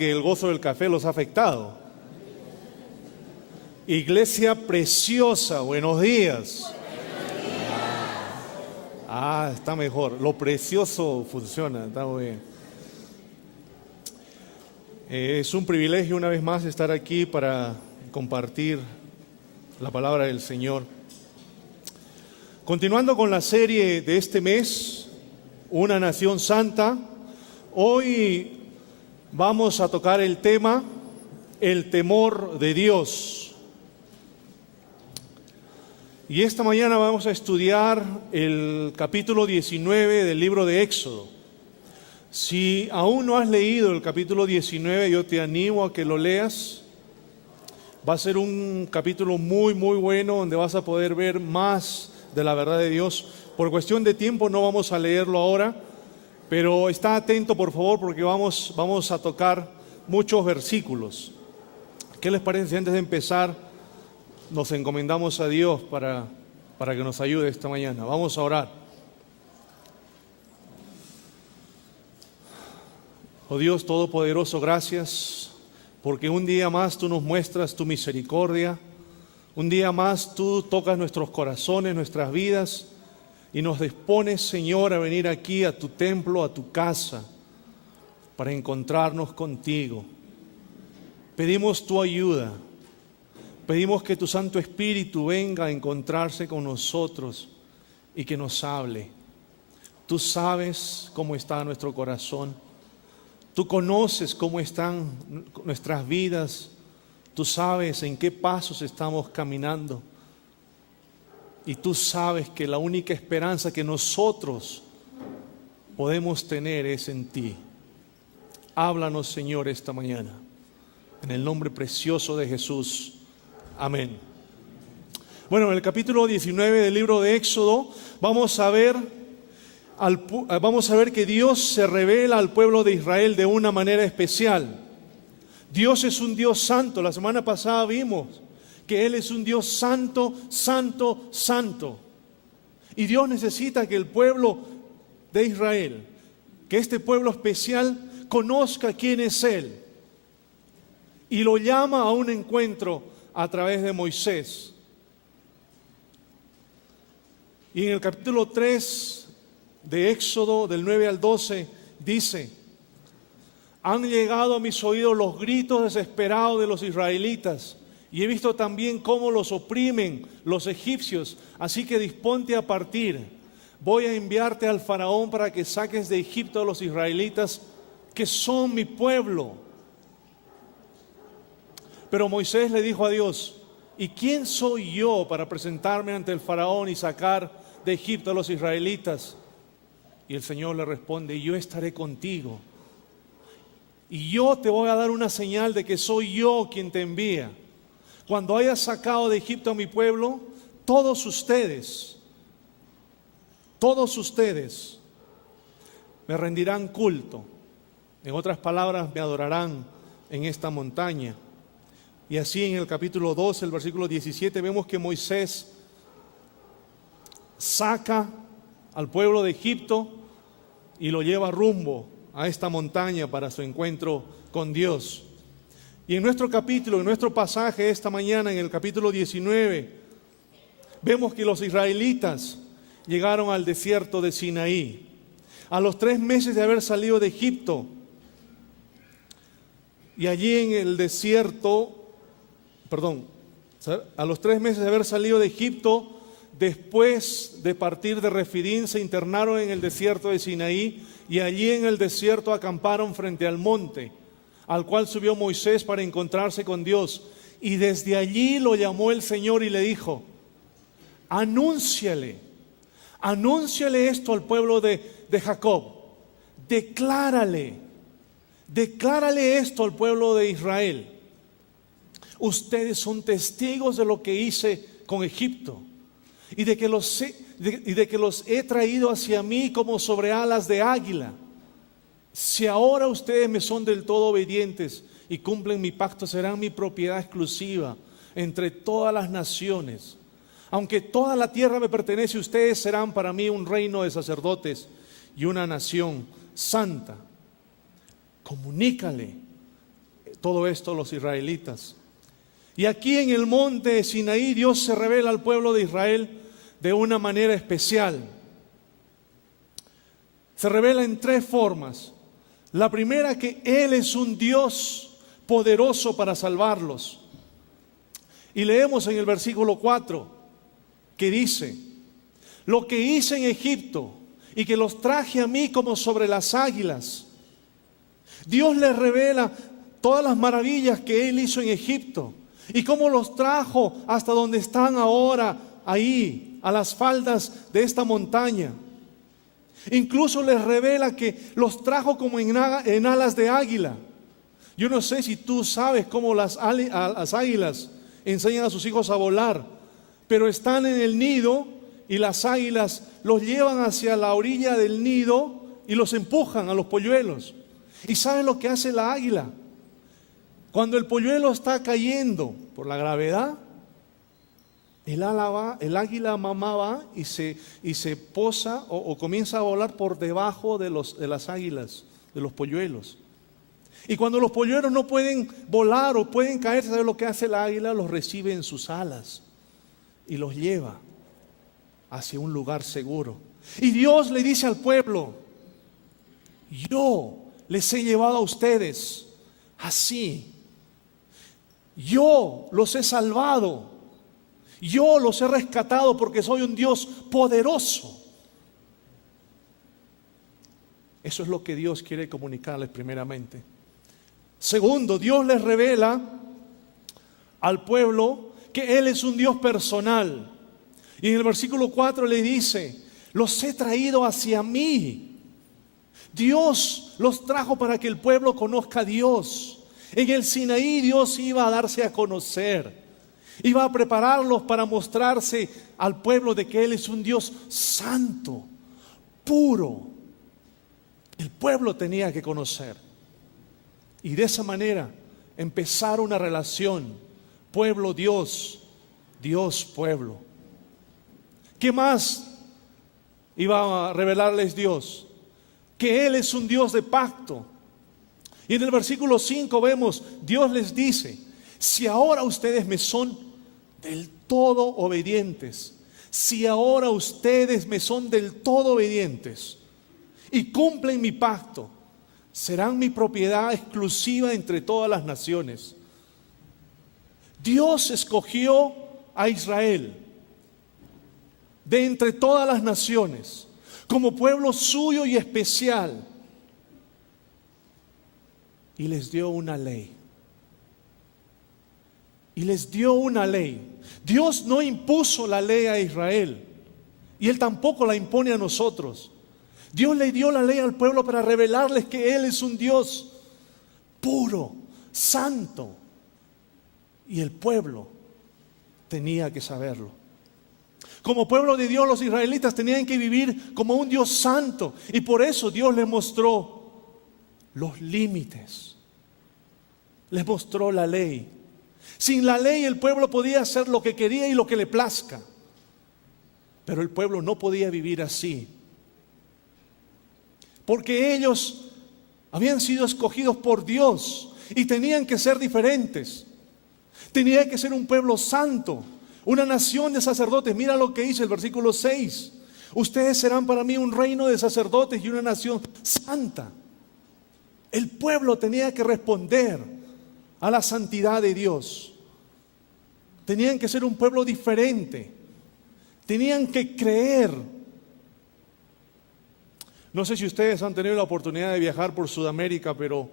que el gozo del café los ha afectado. Iglesia preciosa, buenos días. Está mejor. Lo precioso funciona, está muy bien. Es un privilegio una vez más estar aquí para compartir la palabra del Señor. Continuando con la serie de este mes, Una Nación Santa, hoy vamos a tocar el tema, el temor de Dios. Y esta mañana vamos a estudiar el capítulo 19 del libro de Éxodo. Si aún no has leído el capítulo 19, yo te animo a que lo leas. Va a ser un capítulo muy bueno donde vas a poder ver más de la verdad de Dios. Por cuestión de tiempo no vamos a leerlo ahora, pero está atento por favor porque vamos a tocar muchos versículos. ¿Qué les parece si antes de empezar nos encomendamos a Dios para que nos ayude esta mañana? Vamos a orar. Oh Dios Todopoderoso, gracias porque un día más tú nos muestras tu misericordia. Un día más tú tocas nuestros corazones, nuestras vidas y nos dispones, Señor, a venir aquí a tu templo, a tu casa, para encontrarnos contigo. Pedimos tu ayuda. Pedimos que tu Santo Espíritu venga a encontrarse con nosotros y que nos hable. Tú sabes cómo está nuestro corazón. Tú conoces cómo están nuestras vidas. Tú sabes en qué pasos estamos caminando. Y tú sabes que la única esperanza que nosotros podemos tener es en ti. Háblanos, Señor, esta mañana. En el nombre precioso de Jesús. Amén. Bueno, en el capítulo 19 del libro de Éxodo vamos a ver que Dios se revela al pueblo de Israel de una manera especial. Dios es un Dios santo. La semana pasada vimos que Él es un Dios santo, santo, santo. Y Dios necesita que el pueblo de Israel, que este pueblo especial, conozca quién es Él. Y lo llama a un encuentro a través de Moisés. Y en el capítulo 3 de Éxodo, del 9 al 12, dice: han llegado a mis oídos los gritos desesperados de los israelitas, y he visto también cómo los oprimen los egipcios, así que disponte a partir. Voy a enviarte al faraón para que saques de Egipto a los israelitas, que son mi pueblo. Pero Moisés le dijo a Dios: ¿y quién soy yo para presentarme ante el faraón y sacar de Egipto a los israelitas? Y el Señor le responde: yo estaré contigo. Y yo te voy a dar una señal de que soy yo quien te envía. Cuando hayas sacado de Egipto a mi pueblo, todos ustedes me rendirán culto. En otras palabras, me adorarán en esta montaña. Y así en el capítulo 12, el versículo 17, vemos que Moisés saca al pueblo de Egipto y lo lleva rumbo a esta montaña para su encuentro con Dios. Y en nuestro capítulo, en nuestro pasaje esta mañana, en el capítulo 19, vemos que los israelitas llegaron al desierto de Sinaí. A los 3 meses de haber salido de Egipto, y allí en el desierto, a los 3 meses de haber salido de Egipto, después de partir de Refidín, se internaron en el desierto de Sinaí, y allí en el desierto acamparon frente al monte, al cual subió Moisés para encontrarse con Dios. Y desde allí lo llamó el Señor y le dijo: anúnciale esto al pueblo de Jacob, declárale esto al pueblo de Israel. Ustedes son testigos de lo que hice con Egipto y de que los he traído hacia mí como sobre alas de águila. Si ahora ustedes me son del todo obedientes y cumplen mi pacto, serán mi propiedad exclusiva entre todas las naciones. Aunque toda la tierra me pertenece, ustedes serán para mí un reino de sacerdotes y una nación santa. Comunícale todo esto los israelitas. Y aquí en el monte Sinaí Dios se revela al pueblo de Israel de una manera especial. Se revela en tres formas. La primera, que Él es un Dios poderoso para salvarlos. Y leemos en el versículo 4 que dice: lo que hice en Egipto y que los traje a mí como sobre las águilas. Dios les revela todas las maravillas que Él hizo en Egipto y cómo los trajo hasta donde están ahora, ahí, a las faldas de esta montaña. Incluso les revela que los trajo como en alas de águila. Yo no sé si tú sabes cómo las águilas enseñan a sus hijos a volar, pero están en el nido y las águilas los llevan hacia la orilla del nido y los empujan a los polluelos. ¿Y saben lo que hace la águila? Cuando el polluelo está cayendo por la gravedad, el águila mamá va y se posa o comienza a volar por debajo de las águilas, de los polluelos. Y cuando los polluelos no pueden volar o pueden caer, ¿sabe lo que hace la águila? Los recibe en sus alas y los lleva hacia un lugar seguro. Y Dios le dice al pueblo: yo les he llevado a ustedes así. Yo los he salvado. Yo los he rescatado porque soy un Dios poderoso. Eso es lo que Dios quiere comunicarles primeramente. Segundo, Dios les revela al pueblo que Él es un Dios personal. Y en el versículo 4 le dice: los he traído hacia mí. Dios los trajo para que el pueblo conozca a Dios. En el Sinaí Dios iba a darse a conocer. Iba a prepararlos para mostrarse al pueblo de que Él es un Dios santo, puro. El pueblo tenía que conocer. Y de esa manera empezar una relación pueblo-Dios, Dios-pueblo. ¿Qué más iba a revelarles Dios? Que Él es un Dios de pacto. Y en el versículo 5 vemos, Dios les dice: si ahora ustedes me son del todo obedientes, si ahora ustedes me son del todo obedientes y cumplen mi pacto, serán mi propiedad exclusiva entre todas las naciones. Dios escogió a Israel de entre todas las naciones como pueblo suyo y especial, y les dio una ley. Y les dio una ley. Dios no impuso la ley a Israel y Él tampoco la impone a nosotros. Dios le dio la ley al pueblo para revelarles que Él es un Dios puro, santo, y el pueblo tenía que saberlo. Como pueblo de Dios, los israelitas tenían que vivir como un Dios santo, y por eso Dios les mostró los límites, les mostró la ley. Sin la ley el pueblo podía hacer lo que quería y lo que le plazca, pero el pueblo no podía vivir así, porque ellos habían sido escogidos por Dios y tenían que ser diferentes. Tenía que ser un pueblo santo, una nación de sacerdotes. Mira lo que dice el versículo 6: ustedes serán para mí un reino de sacerdotes y una nación santa. El pueblo tenía que responder a la santidad de Dios. Tenían que ser un pueblo diferente. Tenían que creer. No sé si ustedes han tenido la oportunidad de viajar por Sudamérica, pero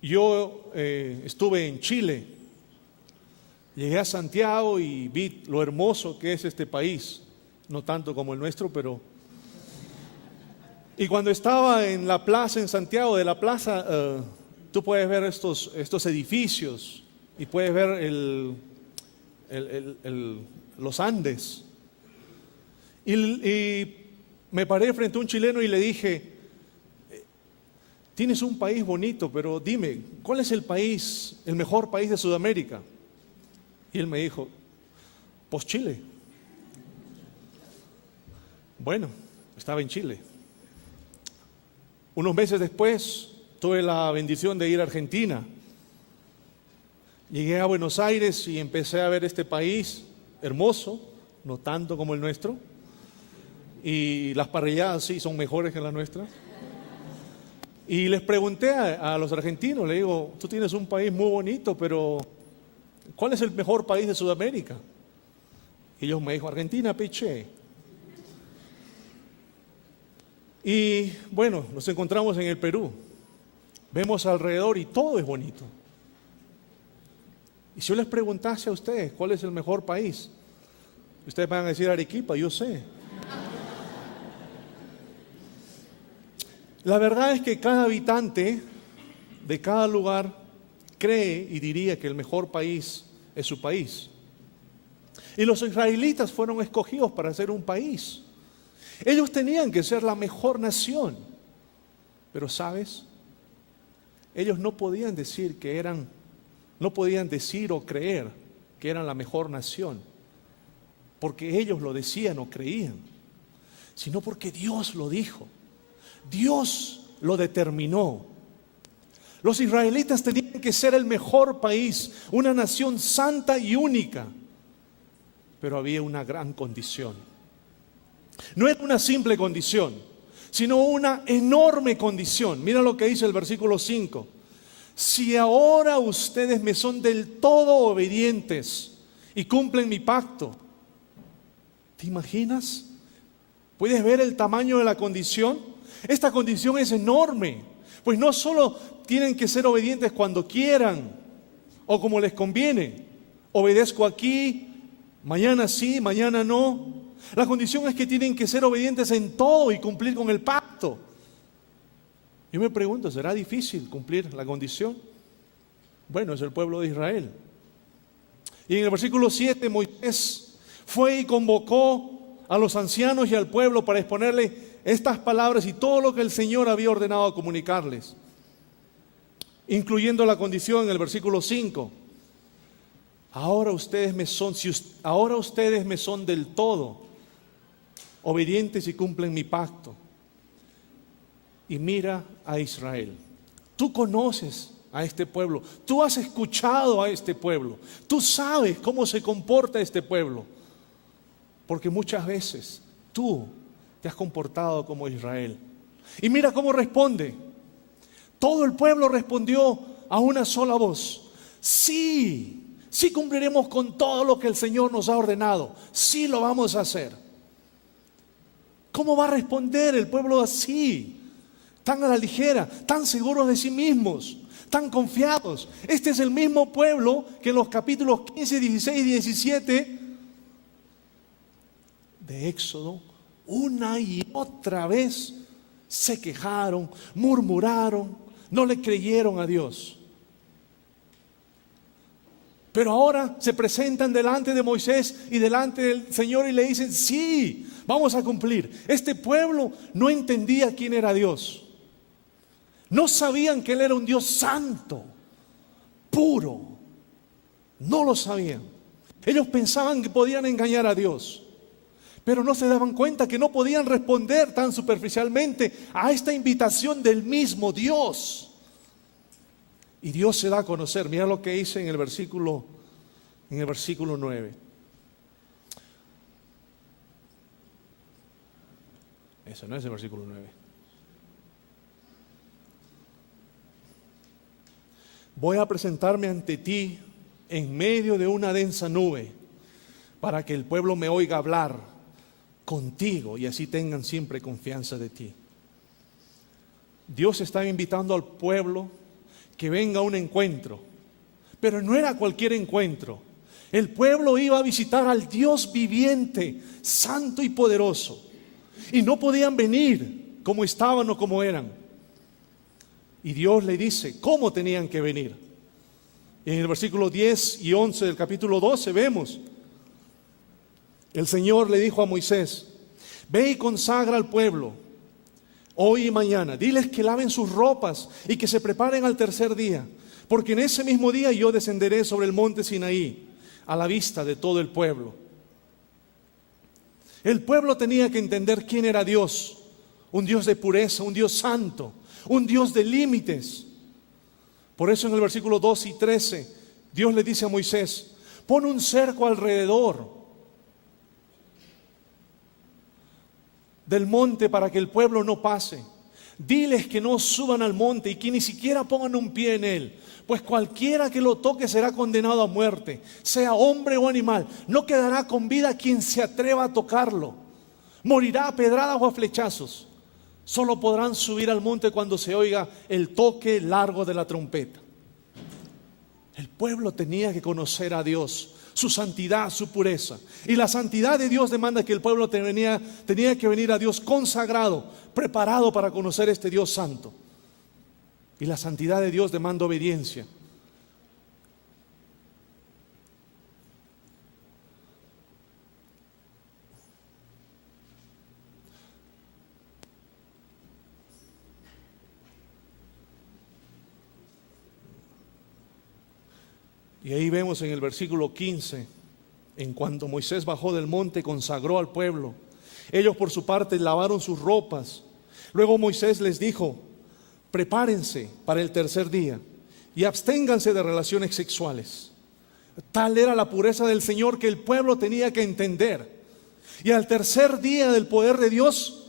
yo estuve en Chile. Llegué a Santiago y vi lo hermoso que es este país. No tanto como el nuestro, pero... Y cuando estaba en la plaza en Santiago, de la plaza, tú puedes ver estos edificios y puedes ver los Andes. Y me paré frente a un chileno y le dije: tienes un país bonito, pero dime, ¿cuál es el mejor país de Sudamérica? Y él me dijo: pues Chile. Bueno, estaba en Chile. Unos meses después tuve la bendición de ir a Argentina Llegué a Buenos Aires y empecé a ver este país hermoso, no tanto como el nuestro, y las parrilladas sí son mejores que las nuestras. Y les pregunté a los argentinos, le digo, tú tienes un país muy bonito, pero ¿cuál es el mejor país de Sudamérica? Y ellos me dijo, Argentina, peche. Y bueno, nos encontramos en el Perú, vemos alrededor y todo es bonito. Y si yo les preguntase a ustedes cuál es el mejor país, ustedes van a decir Arequipa, yo sé. La verdad es que cada habitante de cada lugar cree y diría que el mejor país es su país. Y los israelitas fueron escogidos para ser un país. Ellos tenían que ser la mejor nación. Pero ¿sabes? Ellos no podían decir no podían decir o creer que eran la mejor nación, porque ellos lo decían o creían, sino porque Dios lo dijo. Dios lo determinó. Los israelitas tenían que ser el mejor país, una nación santa y única. Pero había una gran condición. No era una simple condición, sino una enorme condición. Mira lo que dice el versículo 5. Si ahora ustedes me son del todo obedientes y cumplen mi pacto. ¿Te imaginas? ¿Puedes ver el tamaño de la condición? Esta condición es enorme, pues no solo tienen que ser obedientes cuando quieran o como les conviene. Obedezco aquí, mañana sí, mañana no. La condición es que tienen que ser obedientes en todo y cumplir con el pacto. Yo me pregunto, ¿será difícil cumplir la condición? Bueno, es el pueblo de Israel. Y en el versículo 7, Moisés fue y convocó a los ancianos y al pueblo para exponerle estas palabras y todo lo que el Señor había ordenado comunicarles, incluyendo la condición en el versículo 5. Ahora ustedes me son del todo obedientes y cumplen mi pacto. Y mira a Israel. Tú conoces a este pueblo, tú has escuchado a este pueblo, tú sabes cómo se comporta este pueblo, porque muchas veces tú te has comportado como Israel. Y mira cómo responde. Todo el pueblo respondió a una sola voz: sí, sí cumpliremos con todo lo que el Señor nos ha ordenado, sí lo vamos a hacer. ¿Cómo va a responder el pueblo así? Tan a la ligera, tan seguros de sí mismos, tan confiados. Este es el mismo pueblo que en los capítulos 15, 16 y 17 de Éxodo, una y otra vez se quejaron, murmuraron, no le creyeron a Dios. Pero ahora se presentan delante de Moisés y delante del Señor y le dicen: sí, vamos a cumplir. Este pueblo no entendía quién era Dios. No sabían que Él era un Dios santo, puro. No lo sabían. Ellos pensaban que podían engañar a Dios, pero no se daban cuenta que no podían responder tan superficialmente a esta invitación del mismo Dios. Y Dios se da a conocer. Mira lo que dice en el versículo 9. Eso no es el versículo 9. Voy a presentarme ante ti en medio de una densa nube, para que el pueblo me oiga hablar contigo y así tengan siempre confianza de ti. Dios estaba invitando al pueblo que venga a un encuentro, pero no era cualquier encuentro. El pueblo iba a visitar al Dios viviente, santo y poderoso, y no podían venir como estaban o como eran. Y Dios le dice cómo tenían que venir. Y en el versículo 10 y 11 del capítulo 12 vemos: el Señor le dijo a Moisés: ve y consagra al pueblo hoy y mañana, diles que laven sus ropas y que se preparen al tercer día, porque en ese mismo día yo descenderé sobre el monte Sinaí a la vista de todo el pueblo. El pueblo tenía que entender quién era Dios: un Dios de pureza, un Dios santo, un Dios de límites. Por eso en el versículo 2 y 13 Dios le dice a Moisés: pon un cerco alrededor del monte para que el pueblo no pase. Diles que no suban al monte y que ni siquiera pongan un pie en él, pues cualquiera que lo toque será condenado a muerte, sea hombre o animal. No quedará con vida quien se atreva a tocarlo. Morirá a pedradas o a flechazos. Solo podrán subir al monte cuando se oiga el toque largo de la trompeta. El pueblo tenía que conocer a Dios, su santidad, su pureza. Y la santidad de Dios demanda que el pueblo tenía que venir a Dios consagrado, preparado para conocer este Dios santo. Y la santidad de Dios demanda obediencia. Y ahí vemos en el versículo 15, en cuanto Moisés bajó del monte, consagró al pueblo. Ellos por su parte lavaron sus ropas. Luego Moisés les dijo: prepárense para el tercer día y absténganse de relaciones sexuales. Tal era la pureza del Señor que el pueblo tenía que entender. Y al tercer día del poder de Dios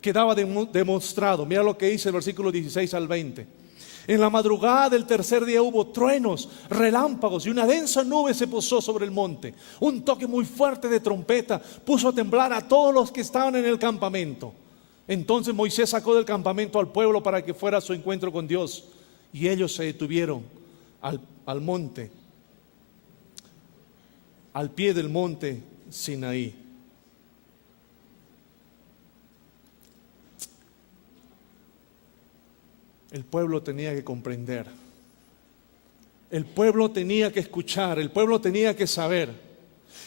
quedaba demostrado. Mira lo que dice el versículo 16 al 20. En la madrugada del tercer día hubo truenos, relámpagos y una densa nube se posó sobre el monte. Un toque muy fuerte de trompeta puso a temblar a todos los que estaban en el campamento. Entonces Moisés sacó del campamento al pueblo para que fuera a su encuentro con Dios. Y ellos se detuvieron al monte, al pie del monte Sinaí. El pueblo tenía que comprender, el pueblo tenía que escuchar, el pueblo tenía que saber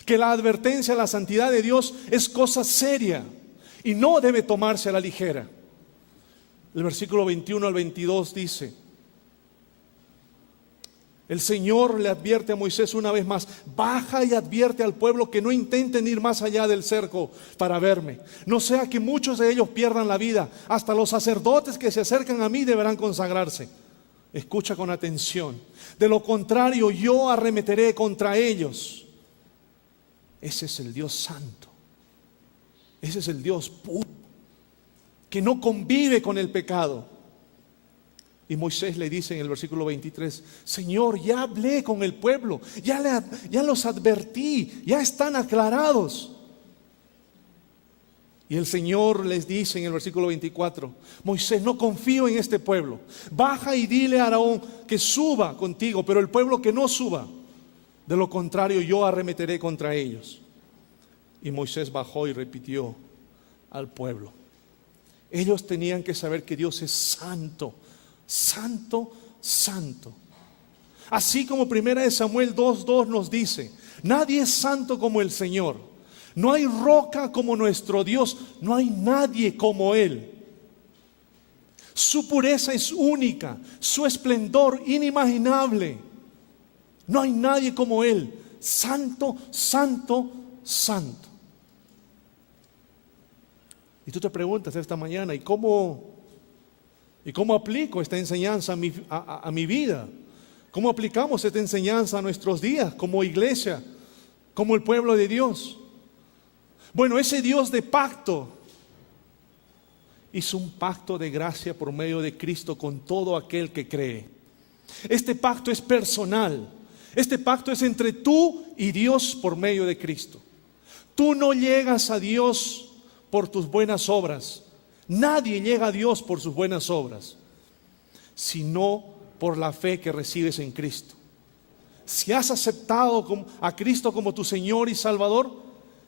que la advertencia a la santidad de Dios es cosa seria y no debe tomarse a la ligera. El versículo 21 al 22 dice: el Señor le advierte a Moisés una vez más: baja y advierte al pueblo que no intenten ir más allá del cerco para verme, no sea que muchos de ellos pierdan la vida. Hasta los sacerdotes que se acercan a mí deberán consagrarse. Escucha con atención: de lo contrario yo arremeteré contra ellos. Ese es el Dios santo, ese es el Dios puro, que no convive con el pecado. Y Moisés le dice en el versículo 23: Señor, ya hablé con el pueblo, ya los advertí, ya están aclarados. Y el Señor les dice en el versículo 24: Moisés, no confío en este pueblo. Baja y dile a Aarón que suba contigo, pero el pueblo que no suba. De lo contrario yo arremeteré contra ellos. Y Moisés bajó y repitió al pueblo. Ellos tenían que saber que Dios es santo. Santo, santo. Así como 1 Samuel 2:2 nos dice: nadie es santo como el Señor. No hay roca como nuestro Dios. No hay nadie como Él. Su pureza es única, su esplendor inimaginable. No hay nadie como Él. Santo, santo, santo. Y tú te preguntas esta mañana: ¿y cómo aplico esta enseñanza a mi vida? ¿Cómo aplicamos esta enseñanza a nuestros días como iglesia, como el pueblo de Dios? Bueno, ese Dios de pacto hizo un pacto de gracia por medio de Cristo con todo aquel que cree. Este pacto es personal. Este pacto es entre tú y Dios por medio de Cristo. Tú no llegas a Dios por tus buenas obras. Nadie llega a Dios por sus buenas obras, sino por la fe que recibes en Cristo. Si has aceptado a Cristo como tu Señor y Salvador,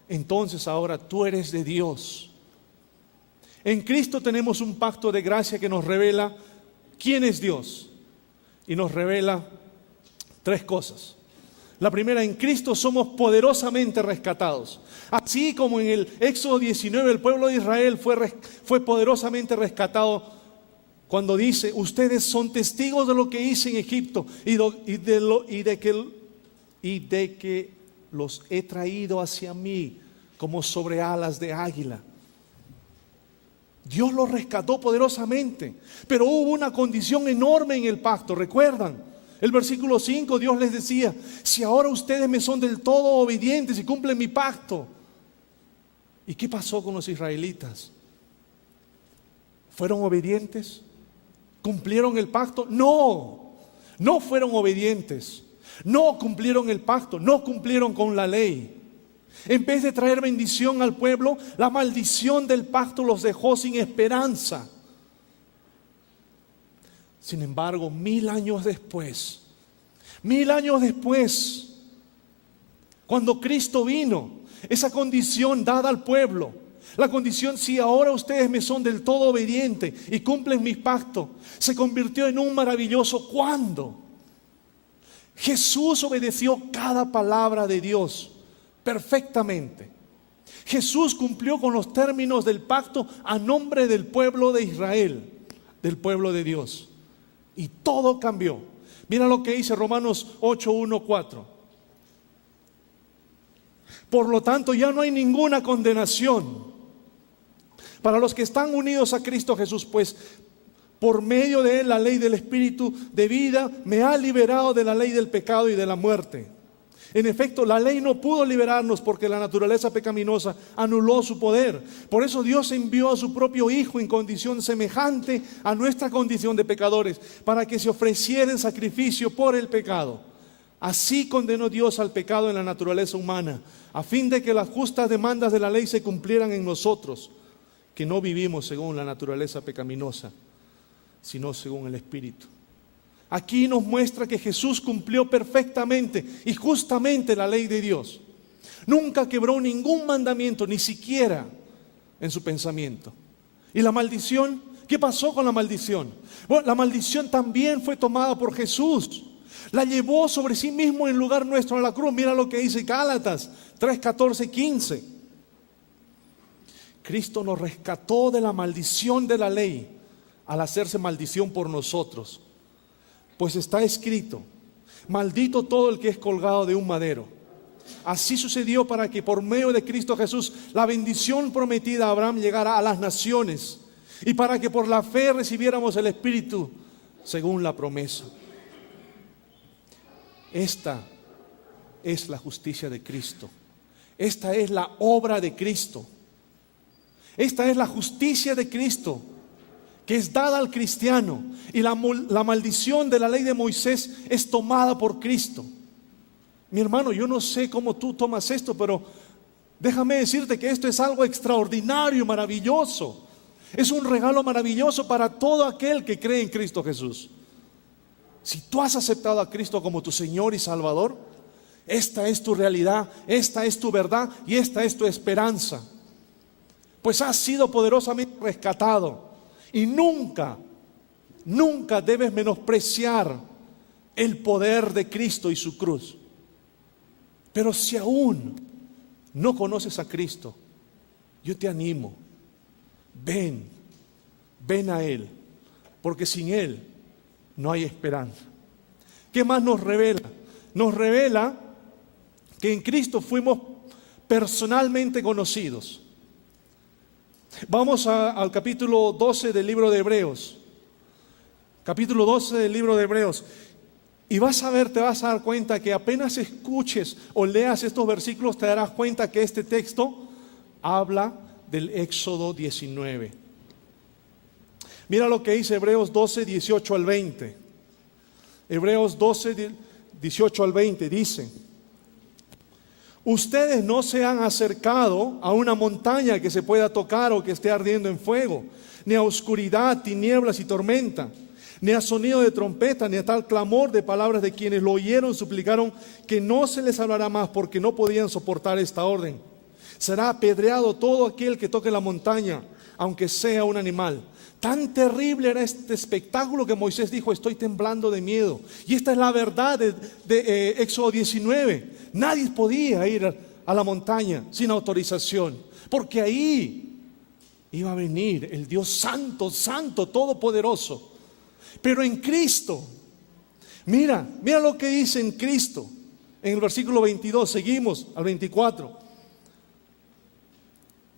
entonces ahora tú eres de Dios. En Cristo tenemos un pacto de gracia que nos revela quién es Dios y nos revela tres cosas. La primera: en Cristo somos poderosamente rescatados. Así como en el Éxodo 19 el pueblo de Israel fue poderosamente rescatado cuando dice: ustedes son testigos de lo que hice en Egipto y de que los he traído hacia mí como sobre alas de águila. Dios los rescató poderosamente, pero hubo una condición enorme en el pacto. ¿Recuerdan? El versículo 5, Dios les decía: si ahora ustedes me son del todo obedientes y cumplen mi pacto. ¿Y qué pasó con los israelitas? ¿Fueron obedientes? ¿Cumplieron el pacto? No, no fueron obedientes. No cumplieron el pacto, no cumplieron con la ley. En vez de traer bendición al pueblo, la maldición del pacto los dejó sin esperanza. Sin embargo, 1000 años después, cuando Cristo vino, esa condición dada al pueblo, la condición: si ahora ustedes me son del todo obedientes y cumplen mis pactos, se convirtió en un maravilloso ¿cuándo? Jesús obedeció cada palabra de Dios perfectamente. Jesús cumplió con los términos del pacto a nombre del pueblo de Israel, del pueblo de Dios. Y todo cambió. Mira lo que dice Romanos 8:1-4. Por lo tanto, ya no hay ninguna condenación para los que están unidos a Cristo Jesús, pues por medio de él la ley del Espíritu de vida me ha liberado de la ley del pecado y de la muerte. En efecto, la ley no pudo liberarnos porque la naturaleza pecaminosa anuló su poder. Por eso Dios envió a su propio Hijo en condición semejante a nuestra condición de pecadores, para que se ofreciera en sacrificio por el pecado. Así condenó Dios al pecado en la naturaleza humana, a fin de que las justas demandas de la ley se cumplieran en nosotros, que no vivimos según la naturaleza pecaminosa, sino según el Espíritu. Aquí nos muestra que Jesús cumplió perfectamente y justamente la ley de Dios. Nunca quebró ningún mandamiento, ni siquiera en su pensamiento. ¿Y la maldición? ¿Qué pasó con la maldición? Bueno, la maldición también fue tomada por Jesús. La llevó sobre sí mismo en lugar nuestro a la cruz. Mira lo que dice Gálatas 3:14-15. Cristo nos rescató de la maldición de la ley al hacerse maldición por nosotros. Pues está escrito: maldito todo el que es colgado de un madero. Así sucedió para que por medio de Cristo Jesús la bendición prometida a Abraham llegara a las naciones, y para que por la fe recibiéramos el Espíritu según la promesa. Esta es la justicia de Cristo. Esta es la obra de Cristo. Esta es la justicia de Cristo que es dada al cristiano, y la maldición de la ley de Moisés es tomada por Cristo. Mi hermano, yo no sé cómo tú tomas esto, pero déjame decirte que esto es algo extraordinario, maravilloso. Es un regalo maravilloso para todo aquel que cree en Cristo Jesús. Si tú has aceptado a Cristo como tu Señor y Salvador, esta es tu realidad, esta es tu verdad y esta es tu esperanza. Pues has sido poderosamente rescatado. Y nunca debes menospreciar el poder de Cristo y su cruz. Pero si aún no conoces a Cristo, yo te animo: ven a Él, porque sin Él no hay esperanza. ¿Qué más nos revela? Nos revela que en Cristo fuimos personalmente conocidos. Vamos al capítulo 12 del libro de Hebreos. Capítulo 12 del libro de Hebreos. Y te vas a dar cuenta que apenas escuches o leas estos versículos, te darás cuenta que este texto habla del Éxodo 19. Mira lo que dice Hebreos 12, 18 al 20. Hebreos 12, 18 al 20 dice: ustedes no se han acercado a una montaña que se pueda tocar o que esté ardiendo en fuego, ni a oscuridad, tinieblas y tormenta, ni a sonido de trompeta, ni a tal clamor de palabras de quienes lo oyeron suplicaron que no se les hablará más, porque no podían soportar esta orden. Será apedreado todo aquel que toque la montaña, aunque sea un animal. Tan terrible era este espectáculo que Moisés dijo: estoy temblando de miedo. Y esta es la verdad de Éxodo 19. Nadie podía ir a la montaña sin autorización, porque ahí iba a venir el Dios santo, santo, todopoderoso. Pero en Cristo, mira lo que dice en Cristo. En el versículo 22, seguimos al 24.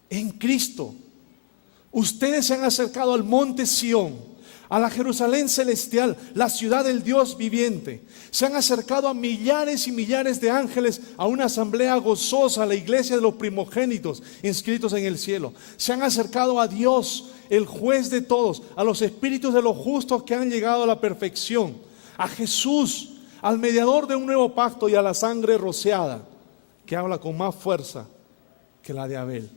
En Cristo ustedes se han acercado al monte Sión, a la Jerusalén celestial, la ciudad del Dios viviente. Se han acercado a millares y millares de ángeles a una asamblea gozosa, a la iglesia de los primogénitos inscritos en el cielo. Se han acercado a Dios, el juez de todos, a los espíritus de los justos que han llegado a la perfección, a Jesús, al mediador de un nuevo pacto, y a la sangre rociada, que habla con más fuerza que la de Abel.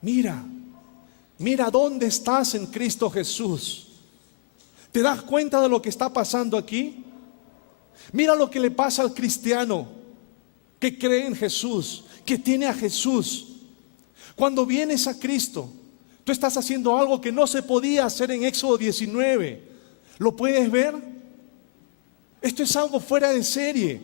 Mira dónde estás en Cristo Jesús. ¿Te das cuenta de lo que está pasando aquí? Mira lo que le pasa al cristiano que cree en Jesús, que tiene a Jesús. Cuando vienes a Cristo, tú estás haciendo algo que no se podía hacer en Éxodo 19. ¿Lo puedes ver? Esto es algo fuera de serie.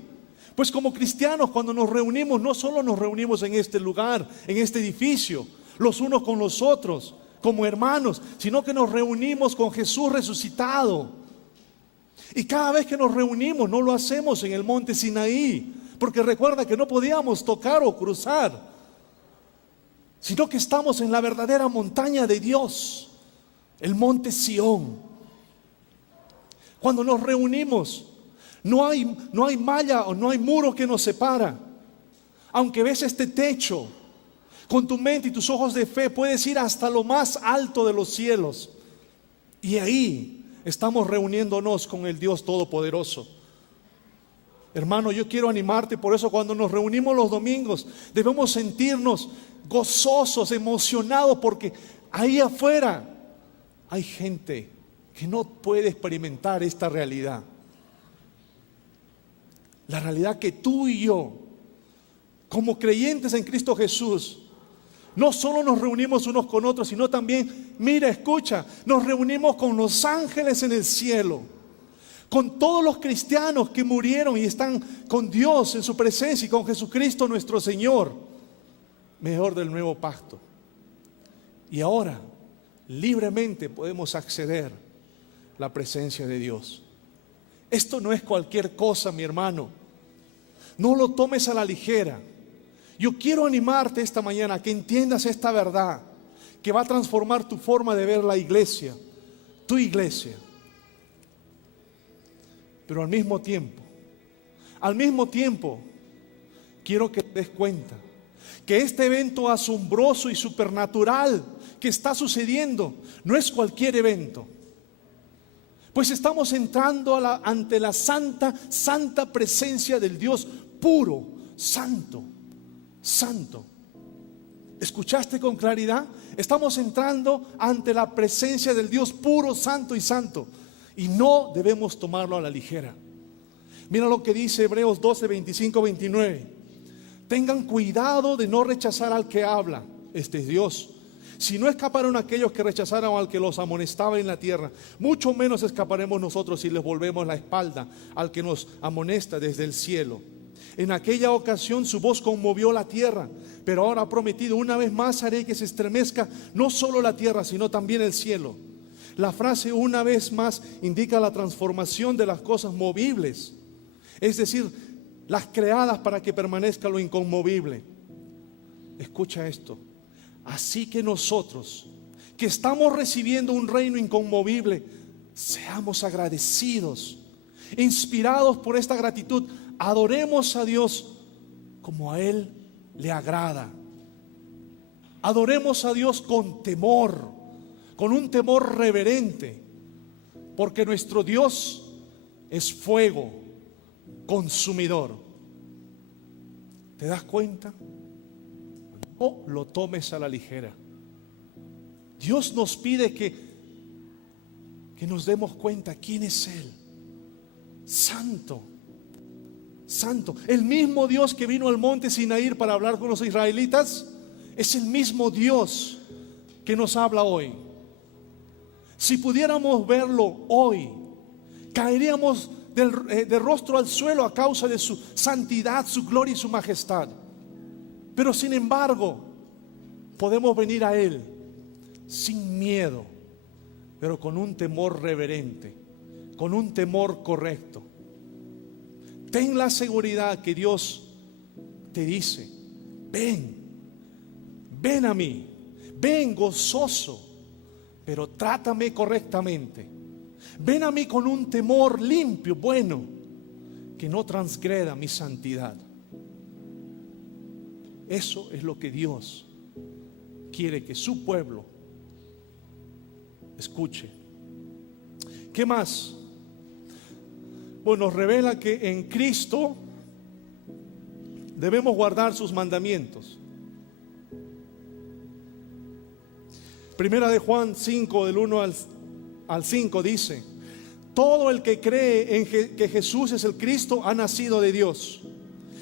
Pues como cristianos, cuando nos reunimos, no solo nos reunimos en este lugar, en este edificio, los unos con los otros, como hermanos, sino que nos reunimos con Jesús resucitado. Y cada vez que nos reunimos, no lo hacemos en el monte Sinaí, porque recuerda que no podíamos tocar o cruzar, sino que estamos en la verdadera montaña de Dios, el monte Sión. Cuando nos reunimos, no hay malla o no hay muro que nos separa. Aunque ves este techo, con tu mente y tus ojos de fe puedes ir hasta lo más alto de los cielos. Y ahí estamos reuniéndonos con el Dios Todopoderoso. Hermano, yo quiero animarte. Por eso cuando nos reunimos los domingos debemos sentirnos gozosos, emocionados, porque ahí afuera hay gente que no puede experimentar esta realidad. La realidad que tú y yo, como creyentes en Cristo Jesús, no solo nos reunimos unos con otros, sino también, mira, escucha, nos reunimos con los ángeles en el cielo, con todos los cristianos que murieron y están con Dios en su presencia y con Jesucristo nuestro Señor, mejor del nuevo pacto. Y ahora, libremente podemos acceder a la presencia de Dios. Esto no es cualquier cosa, mi hermano. No lo tomes a la ligera. Yo quiero animarte esta mañana a que entiendas esta verdad que va a transformar tu forma de ver la iglesia, tu iglesia. Pero al mismo tiempo, quiero que te des cuenta que este evento asombroso y supernatural que está sucediendo no es cualquier evento. Pues estamos entrando ante la santa presencia del Dios puro, santo. ¿Escuchaste con claridad? Estamos entrando ante la presencia del Dios puro, santo y santo. Y no debemos tomarlo a la ligera. Mira lo que dice Hebreos 12, 25, 29. Tengan cuidado de no rechazar al que habla. Este es Dios. Si no escaparon aquellos que rechazaron al que los amonestaba en la tierra, mucho menos escaparemos nosotros si les volvemos la espalda al que nos amonesta desde el cielo. En aquella ocasión su voz conmovió la tierra, pero ahora ha prometido: una vez más haré que se estremezca no solo la tierra, sino también el cielo. La frase "una vez más" indica la transformación de las cosas movibles, es decir, las creadas para que permanezca lo inconmovible. Escucha esto. Así que nosotros, que estamos recibiendo un reino inconmovible, seamos agradecidos, inspirados por esta gratitud. Adoremos a Dios como a Él le agrada. Adoremos a Dios con temor, con un temor reverente, porque nuestro Dios es fuego consumidor. ¿Te das cuenta? No lo tomes a la ligera. Dios nos pide que nos demos cuenta quién es Él. Santo. El mismo Dios que vino al monte Sinaí para hablar con los israelitas es el mismo Dios que nos habla hoy. Si pudiéramos verlo hoy, caeríamos de rostro al suelo a causa de su santidad, su gloria y su majestad. Pero sin embargo, podemos venir a Él sin miedo, pero con un temor reverente, con un temor correcto. Ten la seguridad que Dios te dice: ven a mí, ven gozoso, pero trátame correctamente. Ven a mí con un temor limpio, bueno, que no transgreda mi santidad. Eso es lo que Dios quiere que su pueblo escuche. ¿Qué más? Bueno, nos revela que en Cristo debemos guardar sus mandamientos. Primera de Juan 5, del 1 al 5 dice: todo el que cree en que Jesús es el Cristo ha nacido de Dios.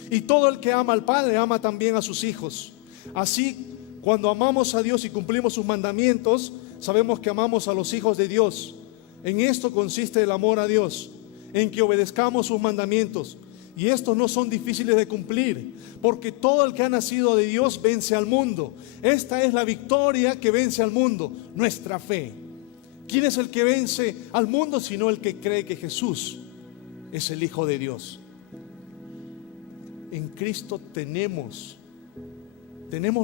Y todo el que ama al Padre ama también a sus hijos. Así, cuando amamos a Dios y cumplimos sus mandamientos, sabemos que amamos a los hijos de Dios. En esto consiste el amor a Dios, en que obedezcamos sus mandamientos. Y estos no son difíciles de cumplir, porque todo el que ha nacido de Dios vence al mundo. Esta es la victoria que vence al mundo, nuestra fe. ¿Quién es el que vence al mundo sino el que cree que Jesús es el Hijo de Dios? En Cristo tenemos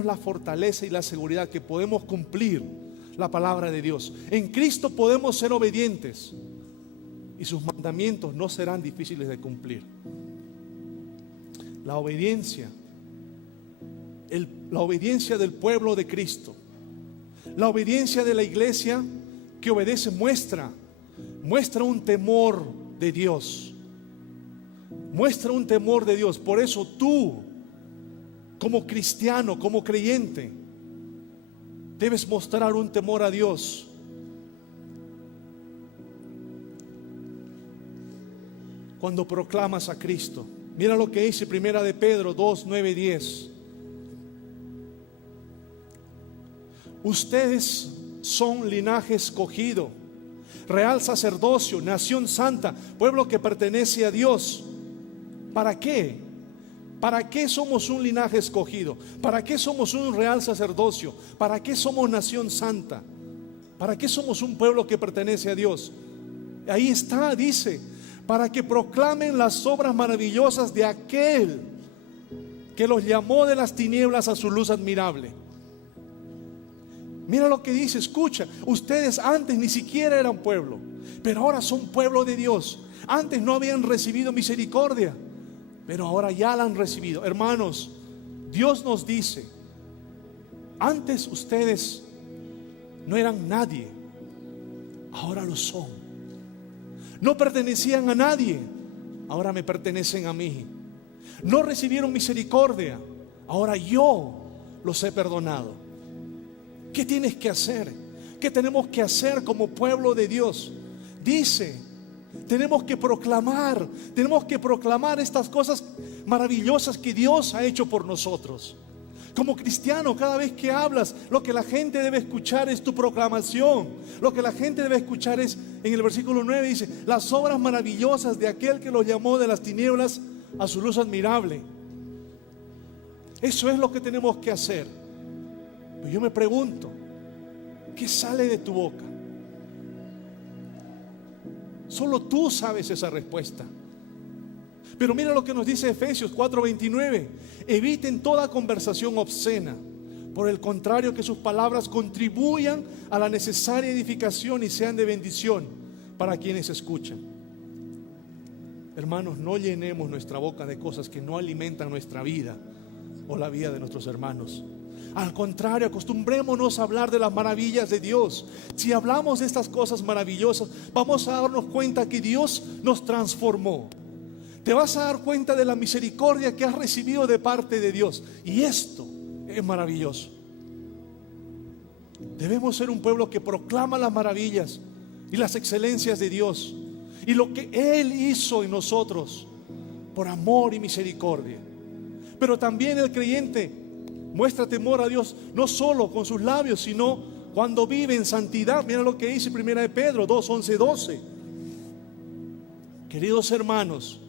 la fortaleza y la seguridad que podemos cumplir la palabra de Dios. En Cristo podemos ser obedientes y sus mandamientos no serán difíciles de cumplir. La obediencia del pueblo de Cristo, la obediencia de la iglesia que obedece muestra un temor de Dios. Muestra un temor de Dios. Por eso tú, como cristiano, como creyente, debes mostrar un temor a Dios. Cuando proclamas a Cristo. Mira lo que dice Primera de Pedro 2, 9, 10. Ustedes son linaje escogido, real sacerdocio, nación santa, pueblo que pertenece a Dios. ¿Para qué? ¿Para qué somos un linaje escogido? ¿Para qué somos un real sacerdocio? ¿Para qué somos nación santa? ¿Para qué somos un pueblo que pertenece a Dios? Ahí está, dice, para que proclamen las obras maravillosas de aquel que los llamó de las tinieblas a su luz admirable. Mira lo que dice, escucha, ustedes antes ni siquiera eran pueblo, pero ahora son pueblo de Dios. Antes no habían recibido misericordia, pero ahora ya la han recibido. Hermanos, Dios nos dice, antes ustedes no eran nadie, ahora lo son. No pertenecían a nadie, ahora me pertenecen a mí. No recibieron misericordia, ahora yo los he perdonado. ¿Qué tienes que hacer? ¿Qué tenemos que hacer como pueblo de Dios? Dice, tenemos que proclamar estas cosas maravillosas que Dios ha hecho por nosotros. Como cristiano, cada vez que hablas, lo que la gente debe escuchar es tu proclamación. Lo que la gente debe escuchar es, en el versículo 9 dice, las obras maravillosas de aquel que los llamó de las tinieblas a su luz admirable. Eso es lo que tenemos que hacer. Pero yo me pregunto, ¿qué sale de tu boca? Solo tú sabes esa respuesta. Pero mira lo que nos dice Efesios 4:29. Eviten toda conversación obscena. Por el contrario, que sus palabras contribuyan a la necesaria edificación y sean de bendición para quienes escuchan. Hermanos, no llenemos nuestra boca de cosas que no alimentan nuestra vida o la vida de nuestros hermanos. Al contrario, acostumbrémonos a hablar de las maravillas de Dios. Si hablamos de estas cosas maravillosas, vamos a darnos cuenta que Dios nos transformó. Te vas a dar cuenta de la misericordia que has recibido de parte de Dios. Y esto es maravilloso. Debemos ser un pueblo que proclama las maravillas y las excelencias de Dios y lo que Él hizo en nosotros por amor y misericordia. Pero también el creyente muestra temor a Dios no solo con sus labios, sino cuando vive en santidad. Mira lo que dice Primera de Pedro 2, 11, 12. Queridos hermanos,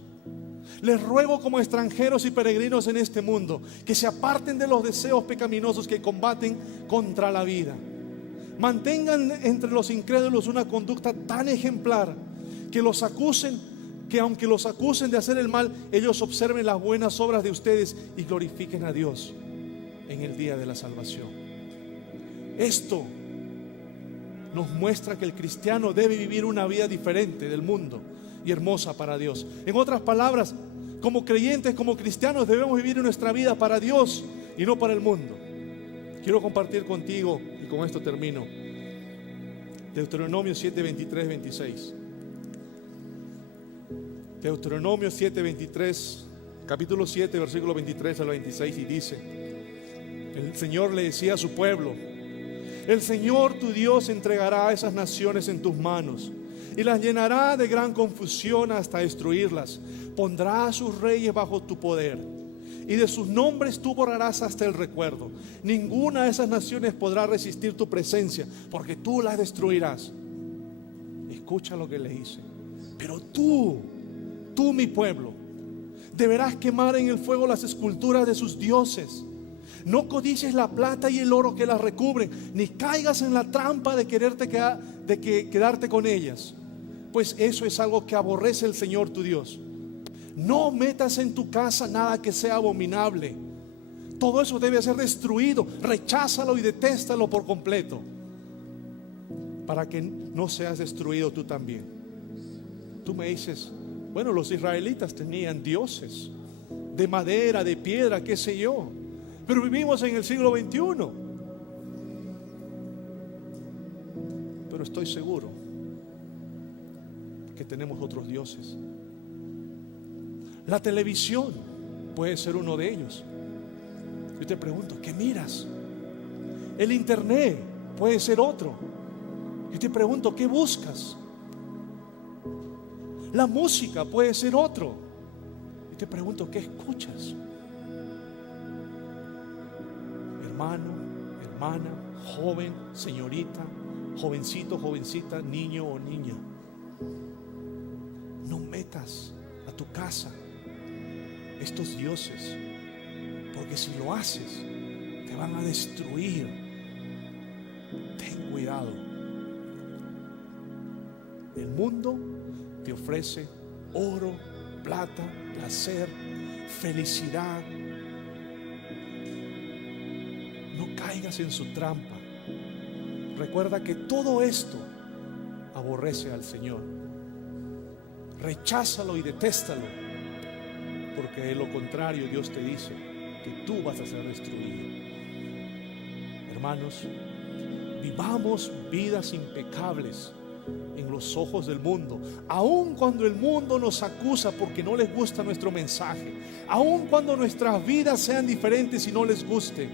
les ruego como extranjeros y peregrinos en este mundo, que se aparten de los deseos pecaminosos que combaten contra la vida. Mantengan entre los incrédulos una conducta tan ejemplar que aunque los acusen de hacer el mal, ellos observen las buenas obras de ustedes y glorifiquen a Dios en el día de la salvación. Esto nos muestra que el cristiano debe vivir una vida diferente del mundo y hermosa para Dios. En otras palabras, como creyentes, como cristianos, debemos vivir nuestra vida para Dios y no para el mundo. Quiero compartir contigo, y con esto termino, Deuteronomio 7, 23, 26. Deuteronomio 7, 23, capítulo 7, versículo 23 al 26, y dice: el Señor le decía a su pueblo: el Señor tu Dios entregará a esas naciones en tus manos y las llenará de gran confusión hasta destruirlas. Pondrá a sus reyes bajo tu poder y de sus nombres tú borrarás hasta el recuerdo. Ninguna de esas naciones podrá resistir tu presencia, porque tú las destruirás. Escucha lo que le dice: pero tú mi pueblo, deberás quemar en el fuego las esculturas de sus dioses. No codicies la plata y el oro que las recubren, ni caigas en la trampa de quedarte con ellas, pues eso es algo que aborrece el Señor tu Dios. No metas en tu casa nada que sea abominable. Todo eso debe ser destruido. Recházalo y detéstalo por completo, para que no seas destruido tú también. Tú me dices: bueno, los israelitas tenían dioses de madera, de piedra, qué sé yo, pero vivimos en el siglo XXI. Pero estoy seguro que tenemos otros dioses. La televisión puede ser uno de ellos. Yo te pregunto: ¿qué miras? El internet puede ser otro. Yo te pregunto: ¿qué buscas? La música puede ser otro. Y te pregunto: ¿qué escuchas? Hermano, hermana, joven, señorita, jovencito, jovencita, niño o niña, no metas a tu casa estos dioses, porque si lo haces te van a destruir. Ten cuidado. El mundo te ofrece oro, plata, placer, felicidad. No caigas en su trampa. Recuerda que todo esto aborrece al Señor. Recházalo y detéstalo, porque de lo contrario Dios te dice que tú vas a ser destruido. Hermanos, vivamos vidas impecables en los ojos del mundo, aun cuando el mundo nos acusa porque no les gusta nuestro mensaje, aun cuando nuestras vidas sean diferentes y no les guste.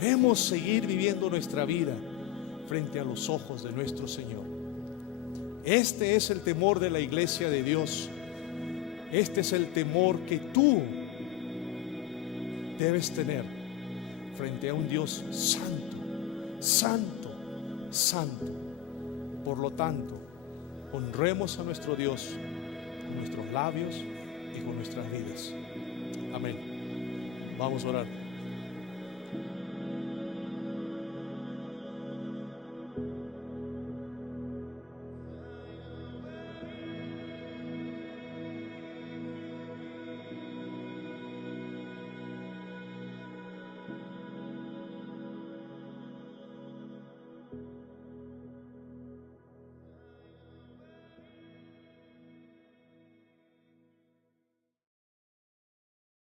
Debemos seguir viviendo nuestra vida frente a los ojos de nuestro Señor. Este es el temor de la iglesia de Dios. Este es el temor que tú debes tener frente a un Dios santo, santo, santo. Por lo tanto, honremos a nuestro Dios con nuestros labios y con nuestras vidas. Amén. Vamos a orar.